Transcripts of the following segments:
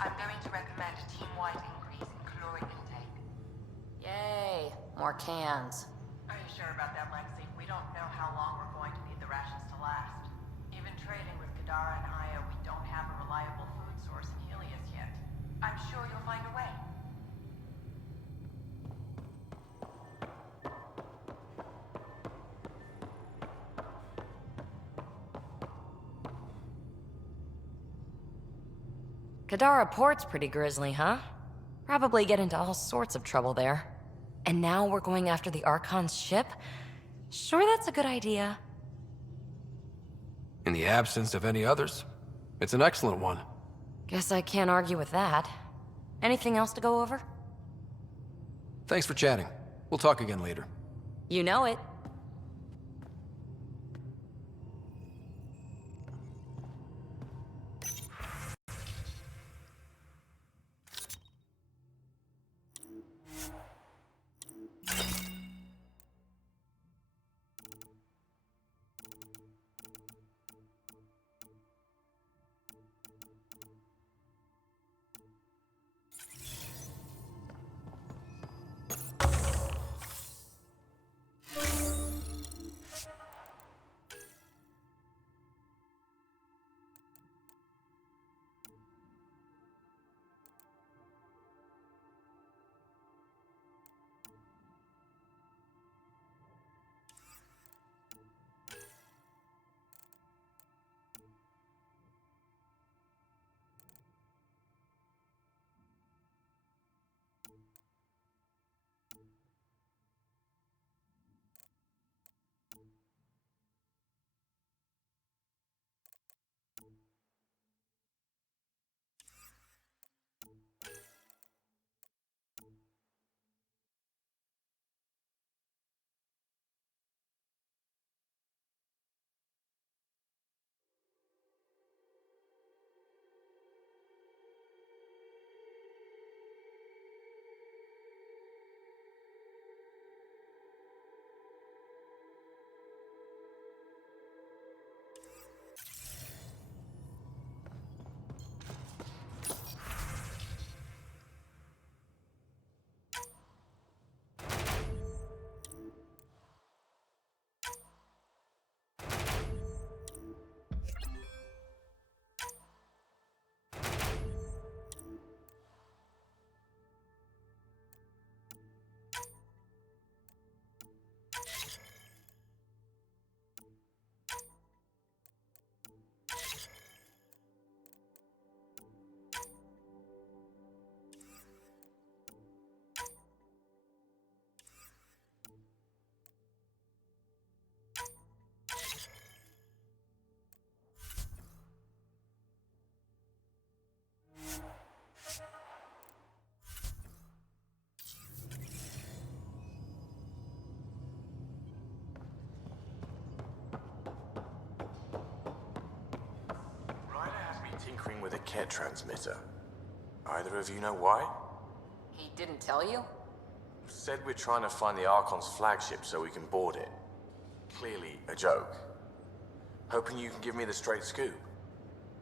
I'm going to recommend a team-wide increase in caloric intake. Yay, more cans. Are you sure about that, Lexi? We don't know how long we're going to need the rations to last. Even trading with Kadara and Aya, we don't have a reliable food source in Helios yet. I'm sure you'll find a way. Kadara Port's pretty grisly, huh? Probably get into all sorts of trouble there. And now we're going after the Archon's ship? Sure, that's a good idea. In the absence of any others, it's an excellent one. Guess I can't argue with that. Anything else to go over? Thanks for chatting. We'll talk again later. You know it. Tinkering with a Ket transmitter. Either of you know why? He didn't tell you? Said we're trying to find the Archon's flagship so we can board it. Clearly a joke. Hoping you can give me the straight scoop.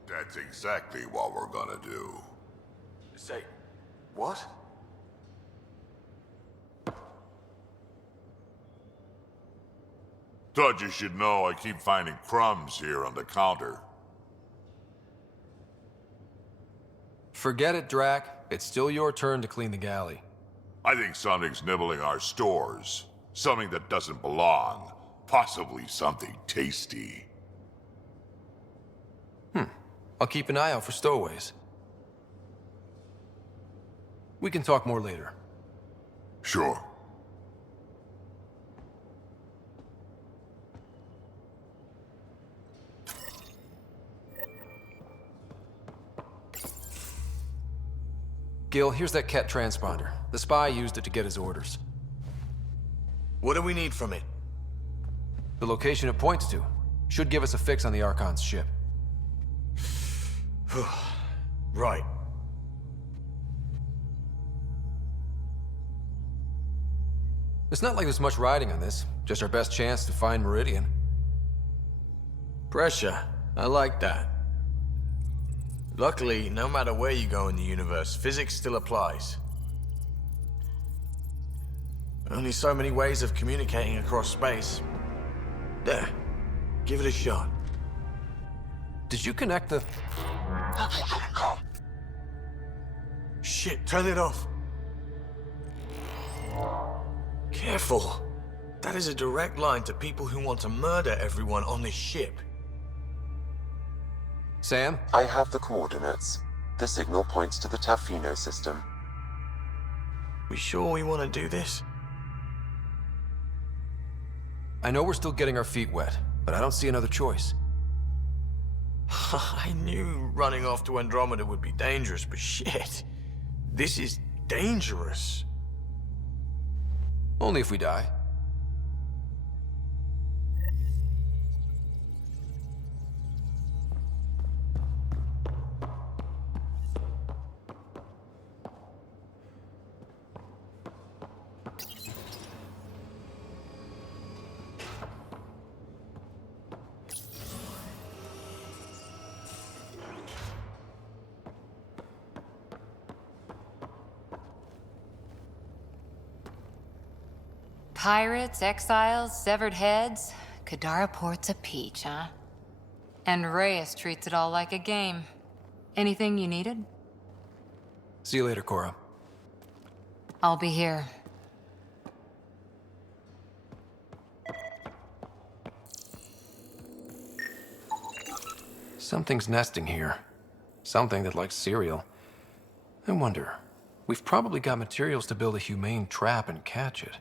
That's exactly what we're gonna do. Say, what? Thought you should know I keep finding crumbs here on the counter. Forget it, Drac. It's still your turn to clean the galley. I think something's nibbling our stores. Something that doesn't belong. Possibly something tasty. I'll keep an eye out for stowaways. We can talk more later. Sure. Gil, here's that Ket transponder. The spy used it to get his orders. What do we need from it? The location it points to should give us a fix on the Archon's ship. Right. It's not like there's much riding on this. Just our best chance to find Meridian. Pressure. I like that. Luckily, no matter where you go in the universe, physics still applies. Only so many ways of communicating across space. There. Give it a shot. Did you connect the... Shit, turn it off. Careful. That is a direct line to people who want to murder everyone on this ship. Sam? I have the coordinates. The signal points to the Tafino system. We sure we want to do this? I know we're still getting our feet wet, but I don't see another choice. I knew running off to Andromeda would be dangerous, but shit. This is dangerous. Only if we die. Pirates, exiles, severed heads. Kadara Port's a peach, huh? And Reyes treats it all like a game. Anything you needed? See you later, Cora. I'll be here. Something's nesting here. Something that likes cereal. I wonder. We've probably got materials to build a humane trap and catch it.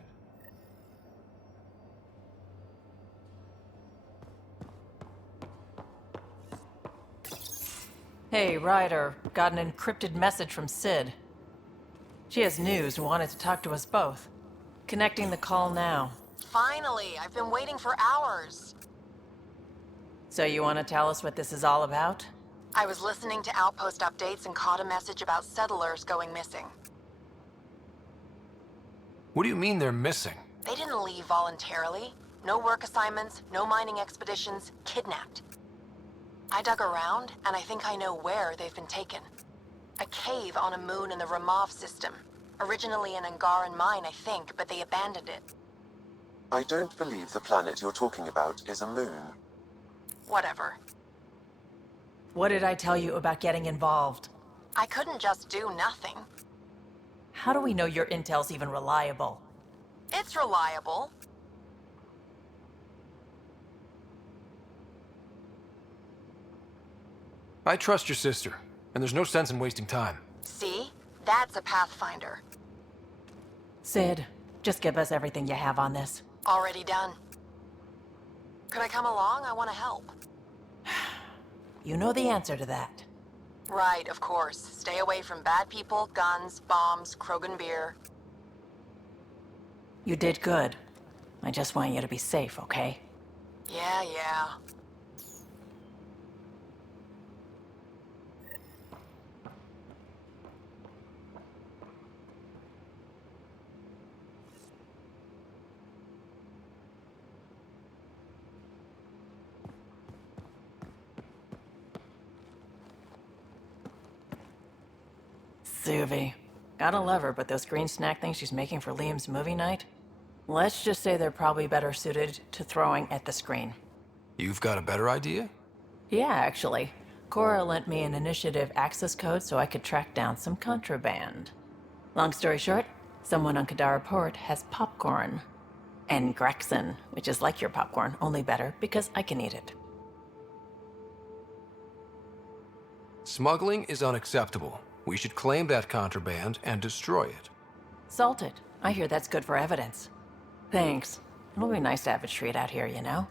Hey, Ryder. Got an encrypted message from Sid. She has news and wanted to talk to us both. Connecting the call now. Finally, I've been waiting for hours. So you want to tell us what this is all about? I was listening to Outpost updates and caught a message about settlers going missing. What do you mean they're missing? They didn't leave voluntarily. No work assignments, no mining expeditions, kidnapped. I dug around, and I think I know where they've been taken. A cave on a moon in the Ramov system. Originally an Angaran mine, I think, but they abandoned it. I don't believe the planet you're talking about is a moon. Whatever. What did I tell you about getting involved? I couldn't just do nothing. How do we know your intel's even reliable? It's reliable. I trust your sister, and there's no sense in wasting time. See? That's a Pathfinder. Sid, just give us everything you have on this. Already done. Could I come along? I want to help. You know the answer to that. Right, of course. Stay away from bad people, guns, bombs, Krogan beer. You did good. I just want you to be safe, okay? Yeah. Suvi. Gotta love her, but those green snack things she's making for Liam's movie night? Let's just say they're probably better suited to throwing at the screen. You've got a better idea? Yeah, actually. Cora lent me an initiative access code so I could track down some contraband. Long story short, someone on Kadara Port has popcorn. And Grexon, which is like your popcorn, only better because I can eat it. Smuggling is unacceptable. We should claim that contraband and destroy it. Salt it. I hear that's good for evidence. Thanks. It'll be nice to have a treat out here, you know?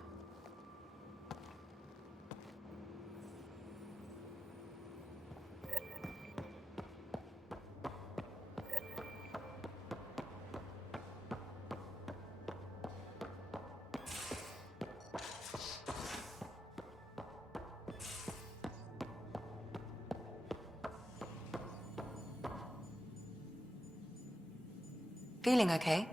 Feeling okay?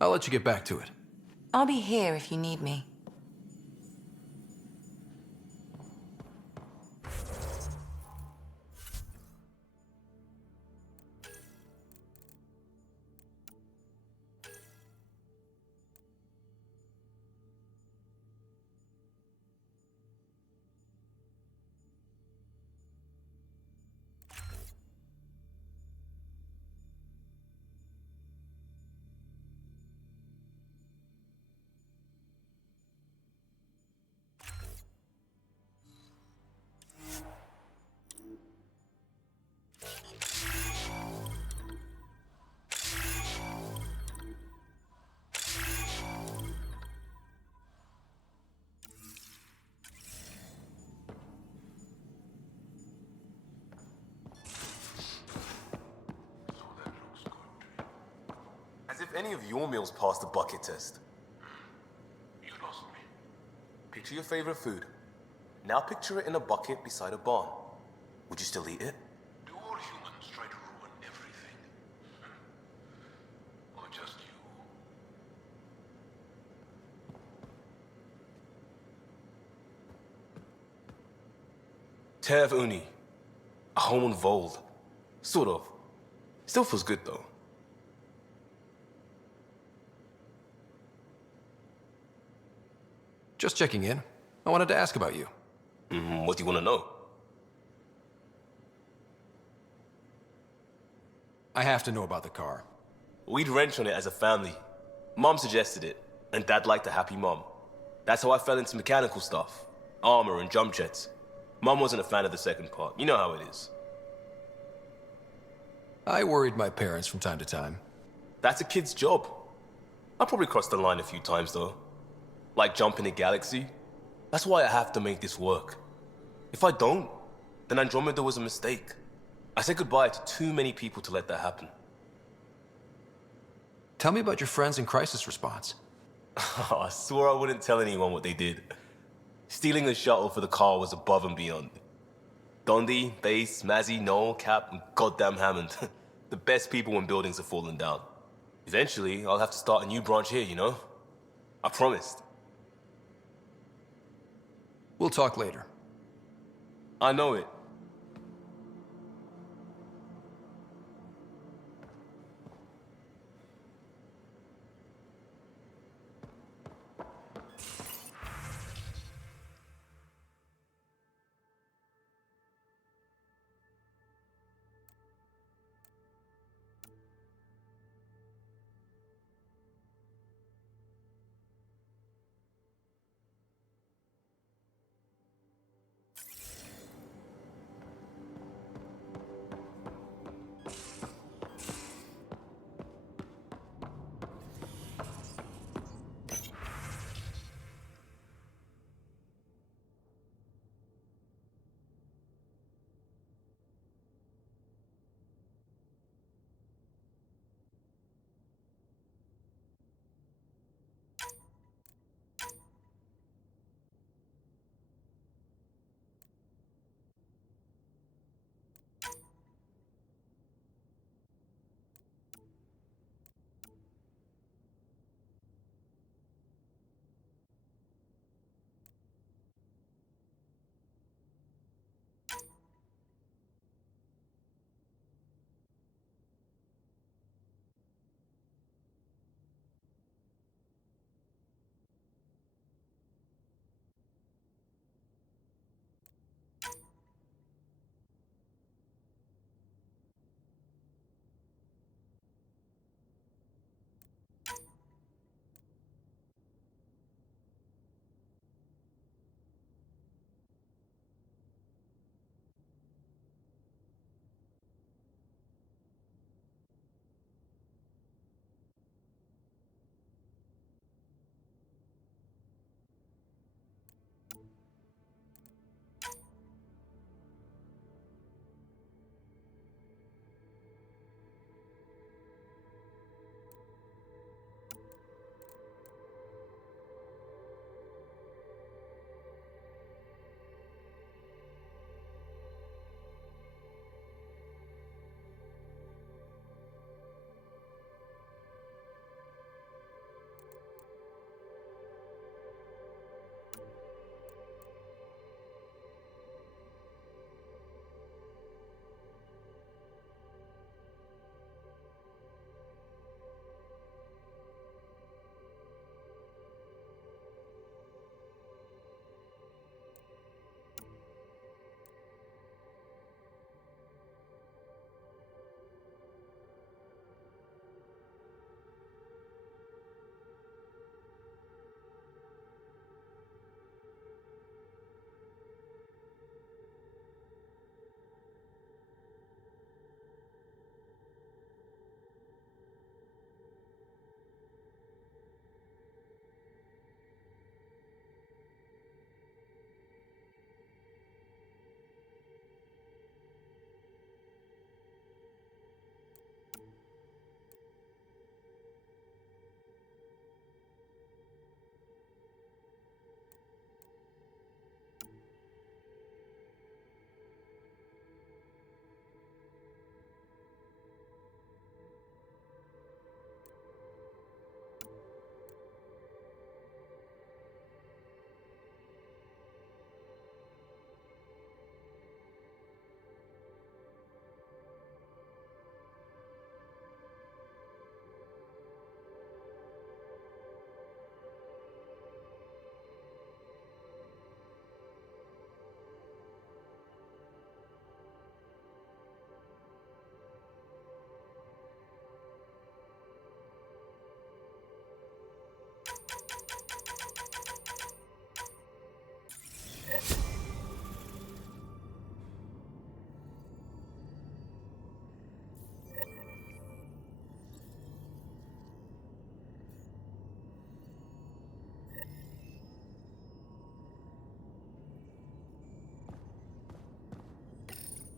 I'll let you get back to it. I'll be here if you need me. any of your meals pass the bucket test? You lost me. Picture your favorite food. Now picture it in a bucket beside a barn. Would you still eat it? Do all humans try to ruin everything? Or just you? Tev Uni. A home on Vold. Sort of. Still feels good though. Just checking in. I wanted to ask about you. What do you want to know? I have to know about the car. We'd wrench on it as a family. Mom suggested it, and Dad liked a happy mom. That's how I fell into mechanical stuff. Armor and jump jets. Mom wasn't a fan of the second part. You know how it is. I worried my parents from time to time. That's a kid's job. I probably crossed the line a few times though. Like jumping a galaxy. That's why I have to make this work. If I don't, then Andromeda was a mistake. I said goodbye to too many people to let that happen. Tell me about your friends in crisis response. I swore I wouldn't tell anyone what they did. Stealing the shuttle for the car was above and beyond. Dondi, Base, Mazzy, Noel, Cap, and goddamn Hammond. The best people when buildings have fallen down. Eventually, I'll have to start a new branch here, you know? I promised. We'll talk later. I know it.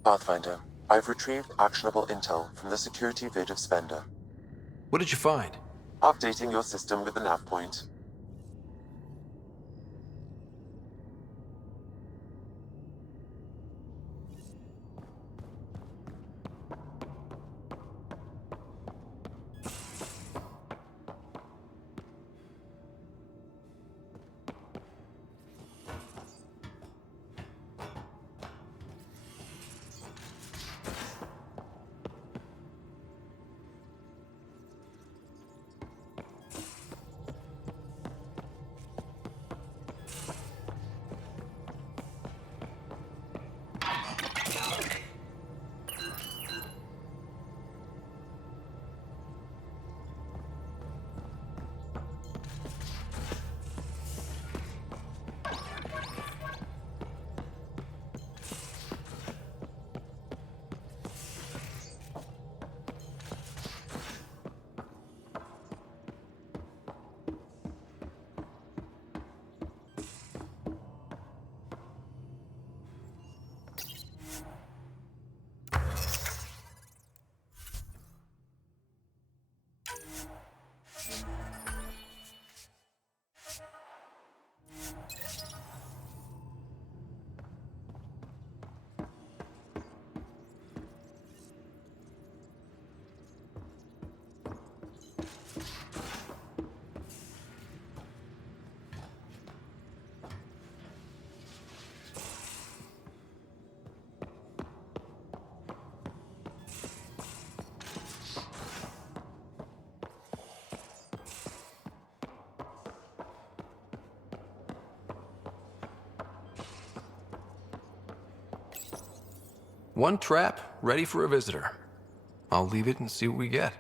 Pathfinder, I've retrieved actionable intel from the security vid of Spender. What did you find? Updating your system with the nav point. One trap, ready for a visitor. I'll leave it and see what we get.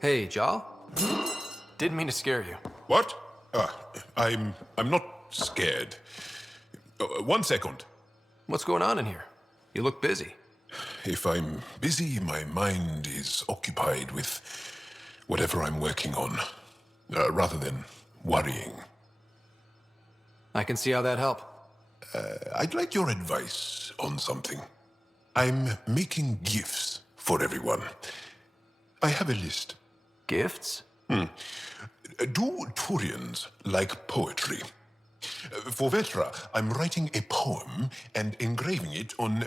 Hey, Jal. Didn't mean to scare you. What? I'm not scared. 1 second. What's going on in here? You look busy. If I'm busy, my mind is occupied with whatever I'm working on, rather than worrying. I can see how that helped. I'd like your advice on something. I'm making gifts for everyone. I have a list. Gifts? Do Turians like poetry? For Vetra, I'm writing a poem and engraving it on...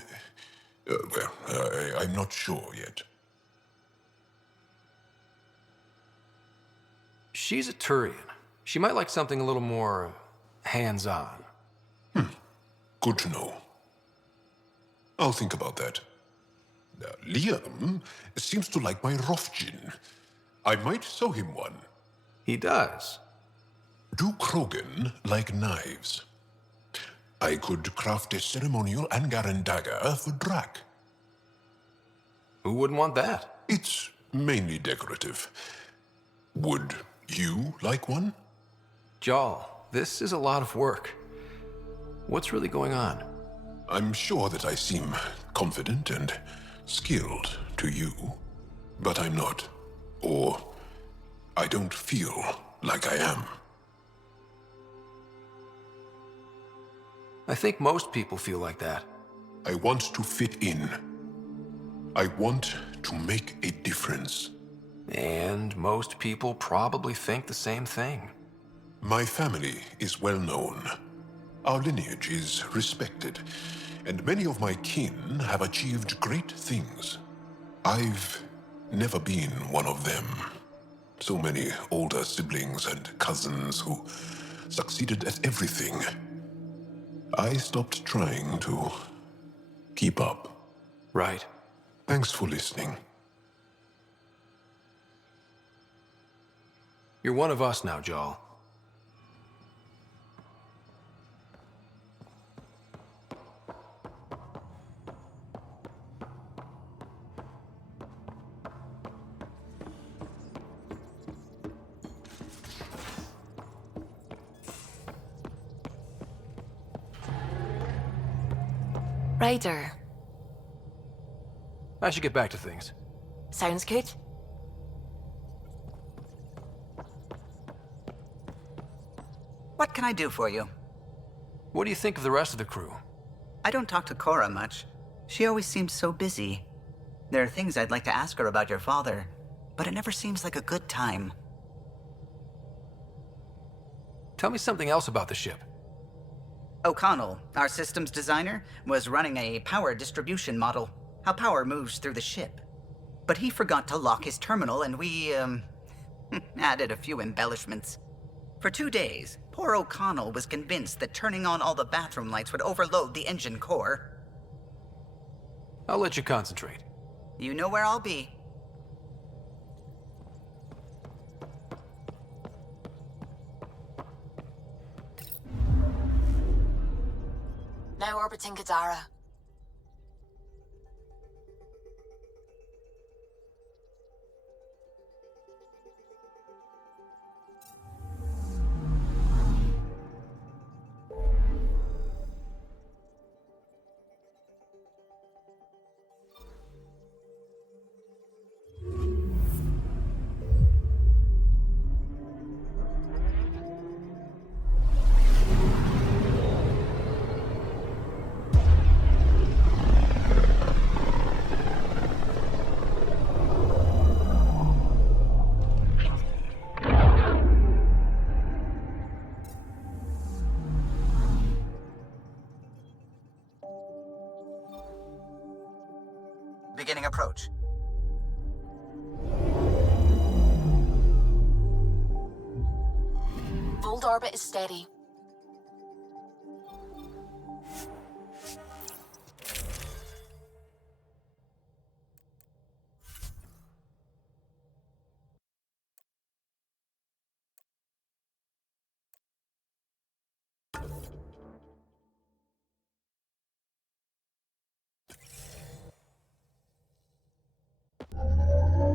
I'm not sure yet. She's a Turian. She might like something a little more hands-on. Good to know. I'll think about that. Liam seems to like my Rofgin. I might sew him one. He does. Do Krogan like knives? I could craft a ceremonial Angaran dagger for Drak. Who wouldn't want that? It's mainly decorative. Would you like one? Jal, this is a lot of work. What's really going on? I'm sure that I seem confident and skilled to you, but I'm not. Or I don't feel like I am. I think most people feel like that. I want to fit in. I want to make a difference. And most people probably think the same thing. My family is well known. Our lineage is respected, and many of my kin have achieved great things. I've never been one of them. So many older siblings and cousins who succeeded at everything. I stopped trying to keep up. Right. Thanks for listening. You're one of us now, Jal. Later. I should get back to things. Sounds good. What can I do for you? What do you think of the rest of the crew? I don't talk to Cora much. She always seems so busy. There are things I'd like to ask her about your father, but it never seems like a good time. Tell me something else about the ship. O'Connell, our systems designer, was running a power distribution model, how power moves through the ship. But he forgot to lock his terminal and we, added a few embellishments. For 2 days, poor O'Connell was convinced that turning on all the bathroom lights would overload the engine core. I'll let you concentrate. You know where I'll be. Now orbiting Kadara. Beginning approach. Fold orbit is steady.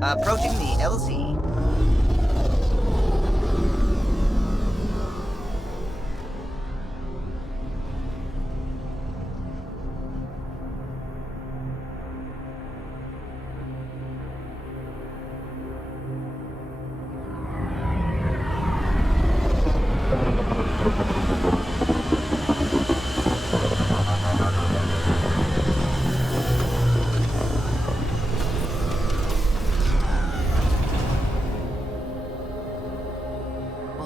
Approaching the LZ.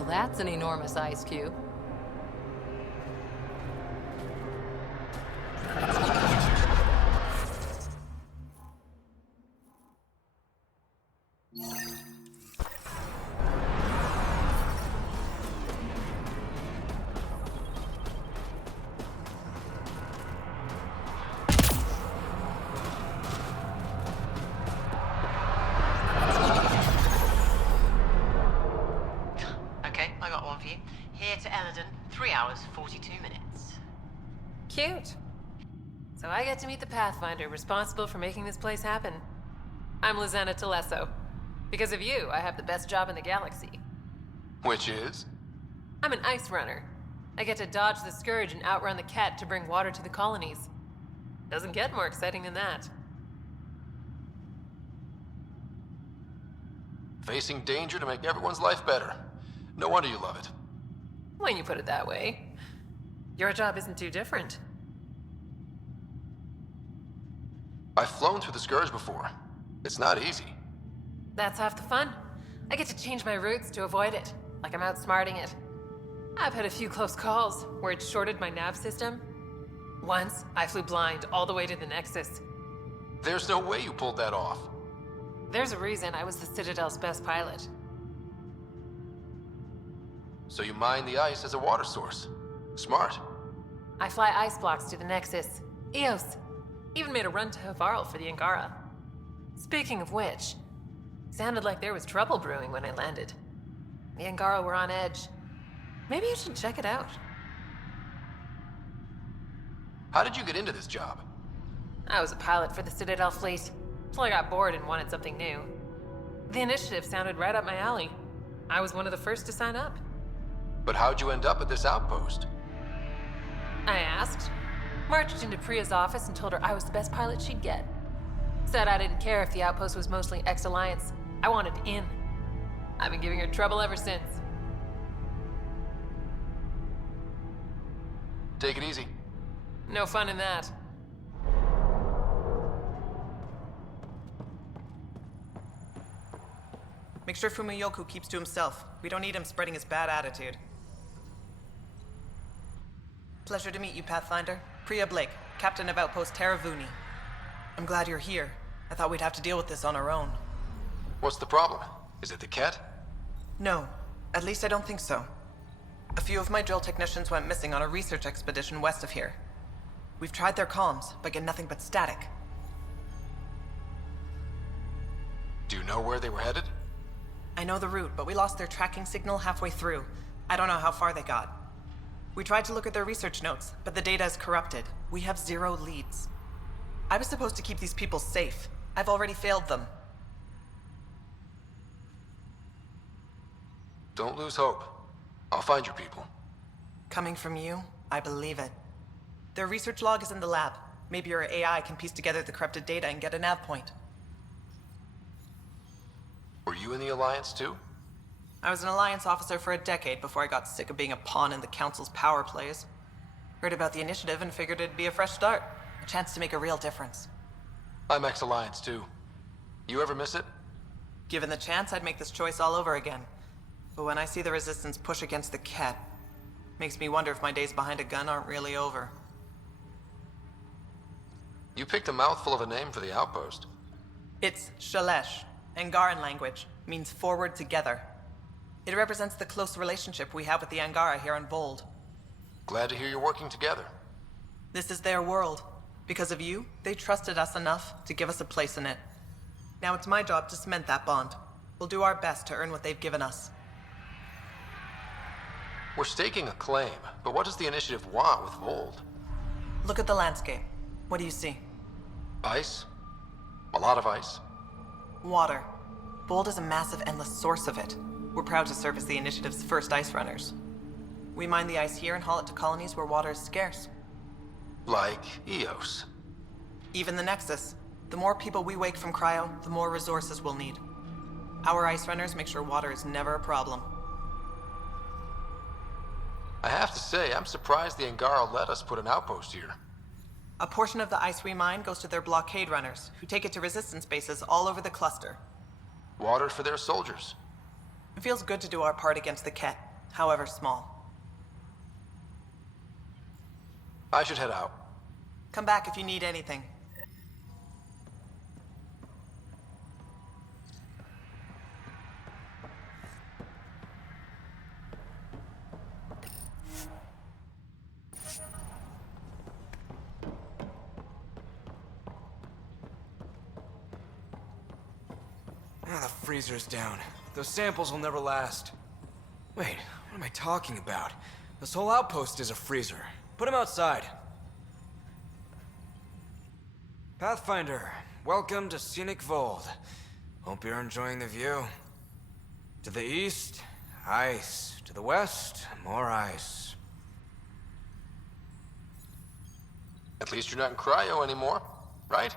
That's an enormous ice cube. Here to Eladon, 3 hours, 42 minutes. Cute. So I get to meet the Pathfinder responsible for making this place happen. I'm Lizana Telesso. Because of you, I have the best job in the galaxy. Which is? I'm an ice runner. I get to dodge the Scourge and outrun the Cat to bring water to the colonies. Doesn't get more exciting than that. Facing danger to make everyone's life better. No wonder you love it. When you put it that way. Your job isn't too different. I've flown through the Scourge before. It's not easy. That's half the fun. I get to change my routes to avoid it, like I'm outsmarting it. I've had a few close calls where it shorted my nav system. Once, I flew blind all the way to the Nexus. There's no way you pulled that off. There's a reason I was the Citadel's best pilot. So you mine the ice as a water source. Smart. I fly ice blocks to the Nexus. Eos. Even made a run to Havarl for the Angara. Speaking of which, sounded like there was trouble brewing when I landed. The Angara were on edge. Maybe you should check it out. How did you get into this job? I was a pilot for the Citadel fleet, till I got bored and wanted something new. The initiative sounded right up my alley. I was one of the first to sign up. But how'd you end up at this outpost? I asked. Marched into Priya's office and told her I was the best pilot she'd get. Said I didn't care if the outpost was mostly ex-Alliance. I wanted in. I've been giving her trouble ever since. Take it easy. No fun in that. Make sure Fumiyoku keeps to himself. We don't need him spreading his bad attitude. Pleasure to meet you, Pathfinder. Priya Blake, Captain of Outpost Taravuni. I'm glad you're here. I thought we'd have to deal with this on our own. What's the problem? Is it the cat? No, at least I don't think so. A few of my drill technicians went missing on a research expedition west of here. We've tried their comms, but get nothing but static. Do you know where they were headed? I know the route, but we lost their tracking signal halfway through. I don't know how far they got. We tried to look at their research notes, but the data is corrupted. We have 0 leads. I was supposed to keep these people safe. I've already failed them. Don't lose hope. I'll find your people. Coming from you, I believe it. Their research log is in the lab. Maybe your AI can piece together the corrupted data and get a nav point. Were you in the Alliance too? I was an Alliance officer for a decade before I got sick of being a pawn in the Council's power plays. Heard about the initiative and figured it'd be a fresh start. A chance to make a real difference. I'm ex-Alliance too. You ever miss it? Given the chance, I'd make this choice all over again. But when I see the Resistance push against the Ket, makes me wonder if my days behind a gun aren't really over. You picked a mouthful of a name for the outpost. It's Shalesh. Angaran language means forward together. It represents the close relationship we have with the Angara here on Vold. Glad to hear you're working together. This is their world. Because of you, they trusted us enough to give us a place in it. Now it's my job to cement that bond. We'll do our best to earn what they've given us. We're staking a claim, but what does the initiative want with Vold? Look at the landscape. What do you see? Ice? A lot of ice. Water. Vold is a massive, endless source of it. We're proud to serve as the initiative's first ice runners. We mine the ice here and haul it to colonies where water is scarce. Like Eos. Even the Nexus. The more people we wake from cryo, the more resources we'll need. Our ice runners make sure water is never a problem. I have to say, I'm surprised the Angara let us put an outpost here. A portion of the ice we mine goes to their blockade runners, who take it to resistance bases all over the cluster. Water for their soldiers. It feels good to do our part against the Ket, however small. I should head out. Come back if you need anything. The freezer's down. Those samples will never last. Wait, what am I talking about? This whole outpost is a freezer. Put him outside. Pathfinder, welcome to scenic Vold. Hope you're enjoying the view. To the east, ice. To the west, more ice. At least you're not in cryo anymore, right?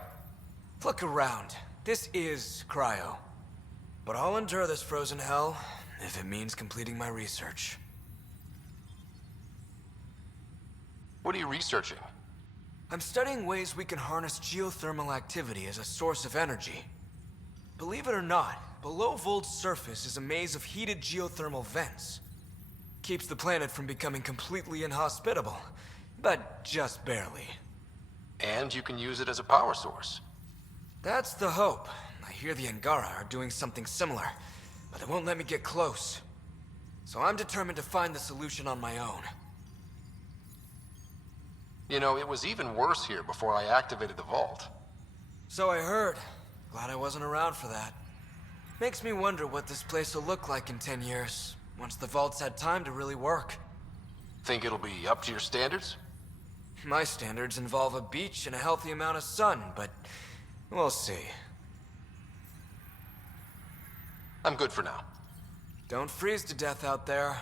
Look around. This is cryo. But I'll endure this frozen hell if it means completing my research. What are you researching? I'm studying ways we can harness geothermal activity as a source of energy. Believe it or not, below Vold's surface is a maze of heated geothermal vents. Keeps the planet from becoming completely inhospitable, but just barely. And you can use it as a power source. That's the hope. I hear the Angara are doing something similar, but they won't let me get close. So I'm determined to find the solution on my own. You know, it was even worse here before I activated the vault. So I heard. Glad I wasn't around for that. Makes me wonder what this place will look like in 10 years, once the vault's had time to really work. Think it'll be up to your standards? My standards involve a beach and a healthy amount of sun, but we'll see. I'm good for now. Don't freeze to death out there.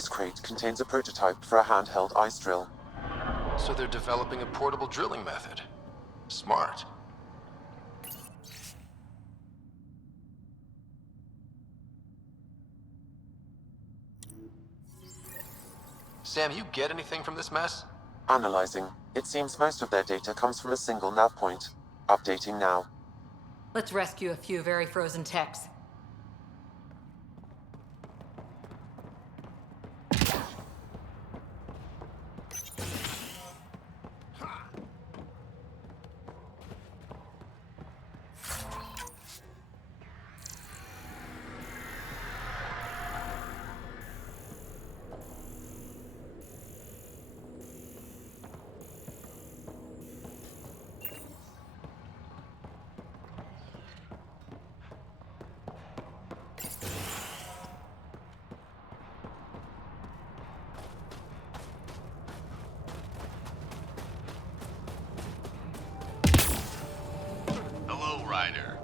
This crate contains a prototype for a handheld ice drill. So they're developing a portable drilling method. Smart. Sam, you get anything from this mess? Analyzing. It seems most of their data comes from a single nav point. Updating now. Let's rescue a few very frozen techs. Hello, Ryder.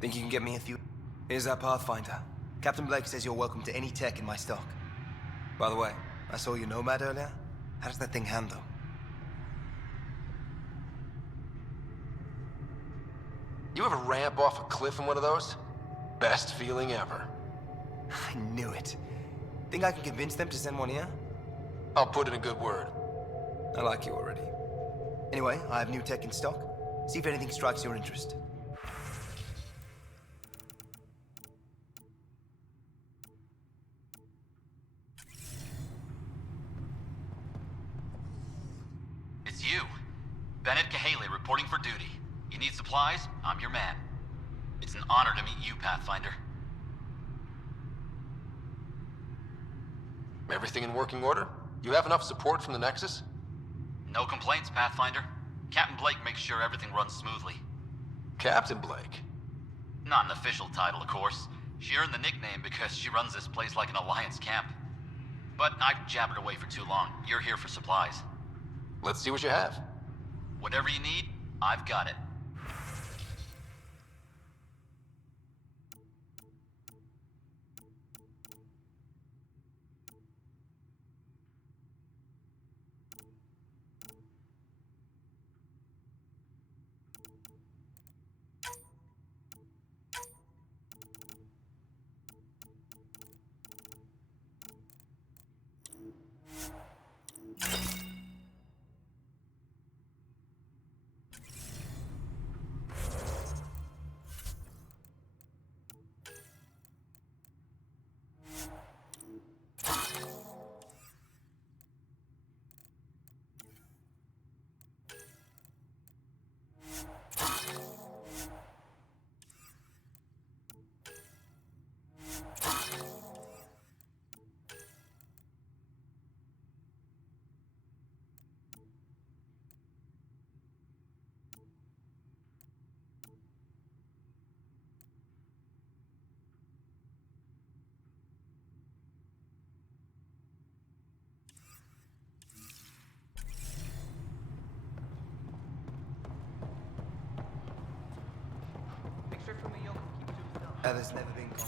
Think you can get me a few? Here's that Pathfinder. Captain Blake says you're welcome to any tech in my stock. By the way, I saw your Nomad earlier. How does that thing handle? You ever ramp off a cliff in one of those? Best feeling ever. I knew it. Think I can convince them to send one here? I'll put in a good word. I like you already. Anyway, I have new tech in stock. See if anything strikes your interest. It's you. Bennett Cahaley reporting for duty. You need supplies? I'm your man. It's an honor to meet you, Pathfinder. Everything in working order? You have enough support from the Nexus? No complaints, Pathfinder. Captain Blake makes sure everything runs smoothly. Captain Blake? Not an official title, of course. She earned the nickname because she runs this place like an Alliance camp. But I've jabbered away for too long. You're here for supplies. Let's see what you have. Whatever you need, I've got it. that's never been gone.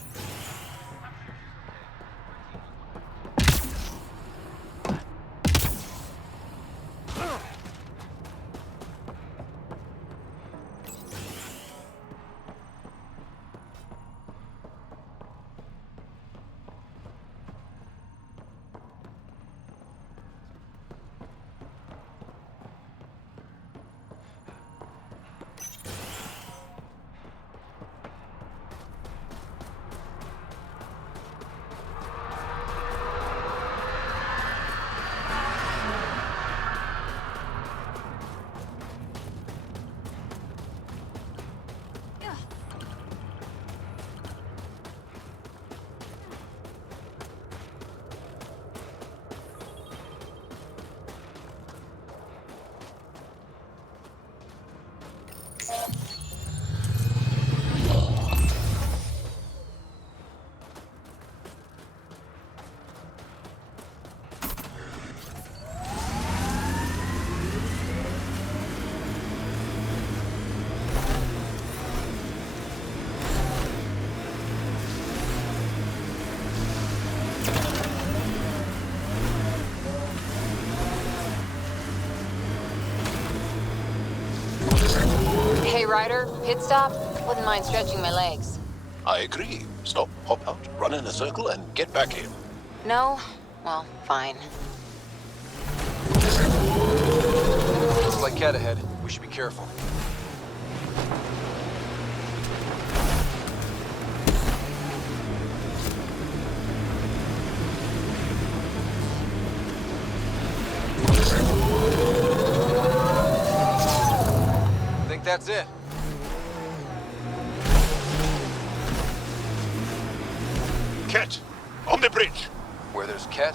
Hey, Ryder, pit stop? Wouldn't mind stretching my legs. I agree. Stop, hop out, run in a circle, and get back in. No? Well, fine. Looks like cat ahead. We should be careful. I think that's it. Cat, on the bridge. Where there's cat,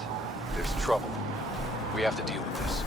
there's trouble. We have to deal with this.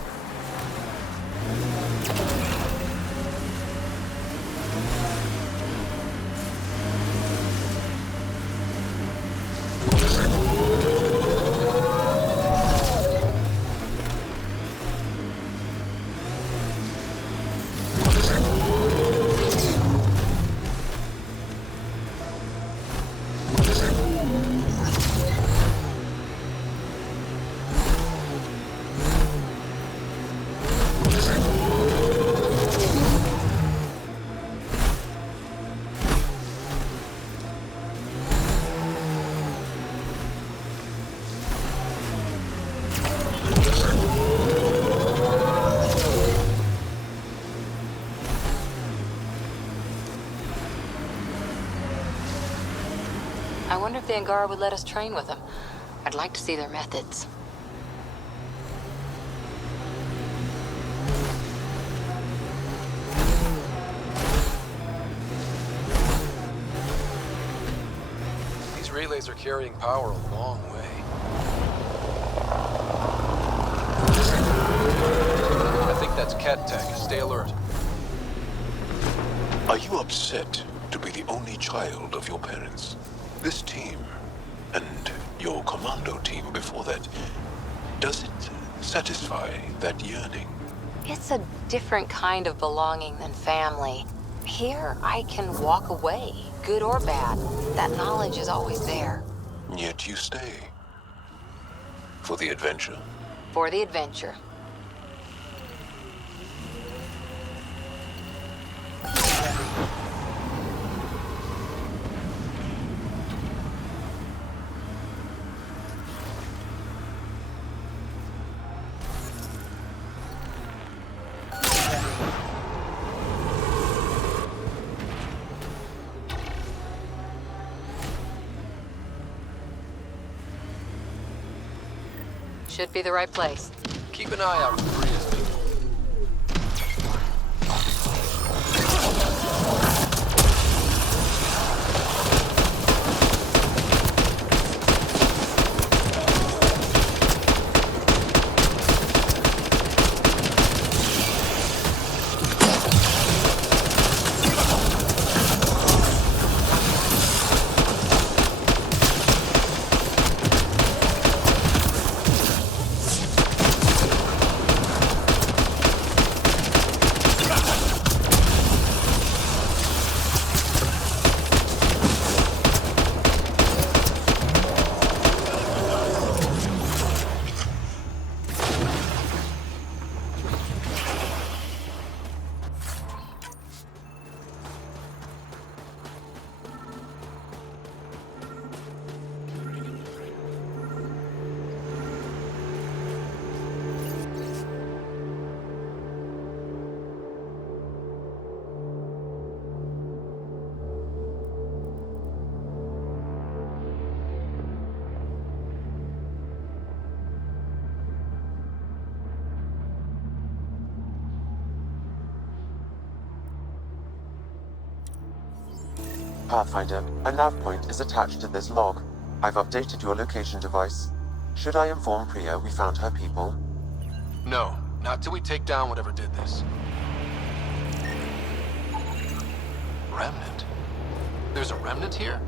I wonder if the Angara would let us train with them. I'd like to see their methods. These relays are carrying power a long way. I think that's cat tech. Stay alert. Are you upset to be the only child of your parents? This team, and your commando team before that, does it satisfy that yearning? It's a different kind of belonging than family. Here, I can walk away, good or bad. That knowledge is always there. Yet you stay. For the adventure? For the adventure. Should be the right place. Keep an eye out for Prius people. Pathfinder, a nav point is attached to this log. I've updated your location device. Should I inform Priya we found her people? No, not till we take down whatever did this. Remnant? There's a remnant here?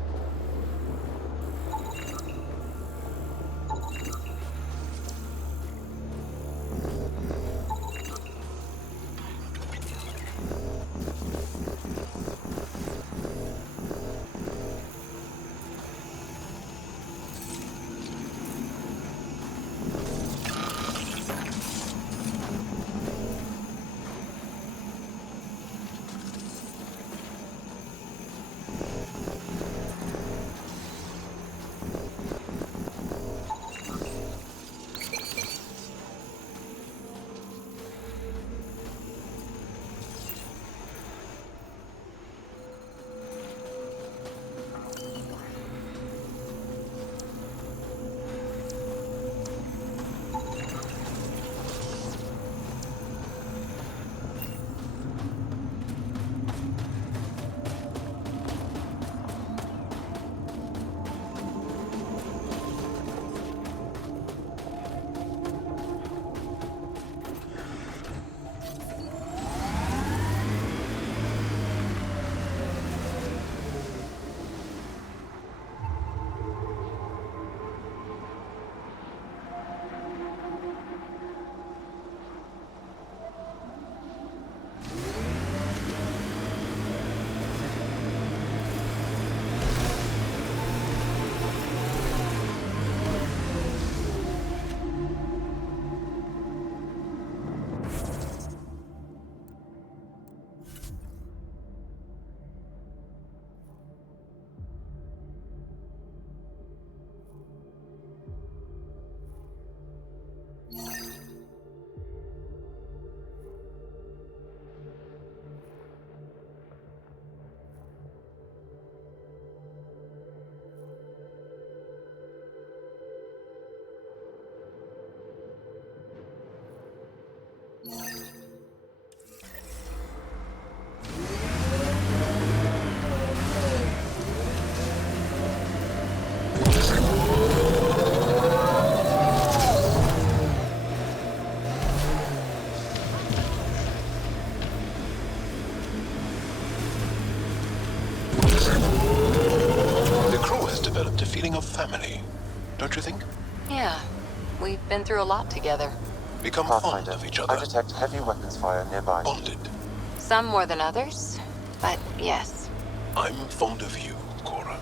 Of family, don't you think? Yeah, we've been through a lot together. Become fond of each other. I detect heavy weapons fire nearby. Bonded. Some more than others, but yes. I'm fond of you, Cora.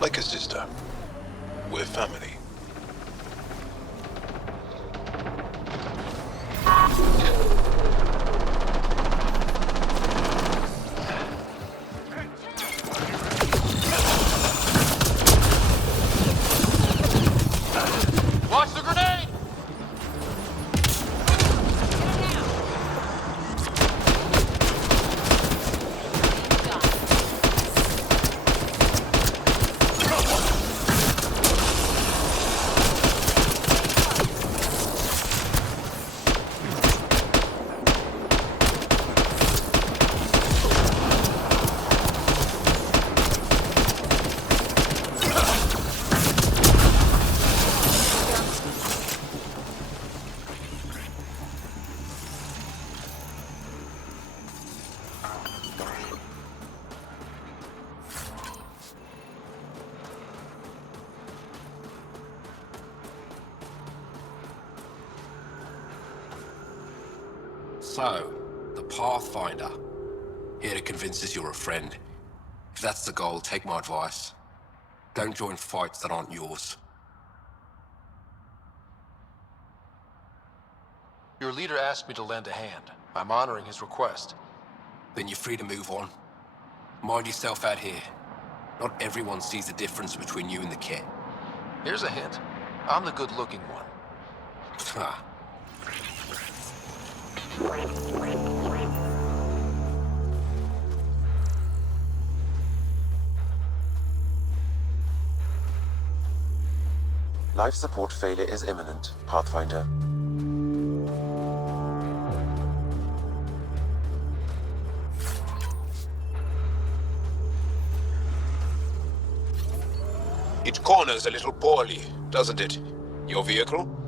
Like a sister. We're family. Watch the grenade! So, the Pathfinder. Here to convince us you're a friend. If that's the goal, take my advice. Don't join fights that aren't yours. Your leader asked me to lend a hand. I'm honoring his request. Then you're free to move on. Mind yourself out here. Not everyone sees the difference between you and the kit. Here's a hint. I'm the good-looking one. Ha. Life support failure is imminent, Pathfinder. corners a little poorly, doesn't it? Your vehicle?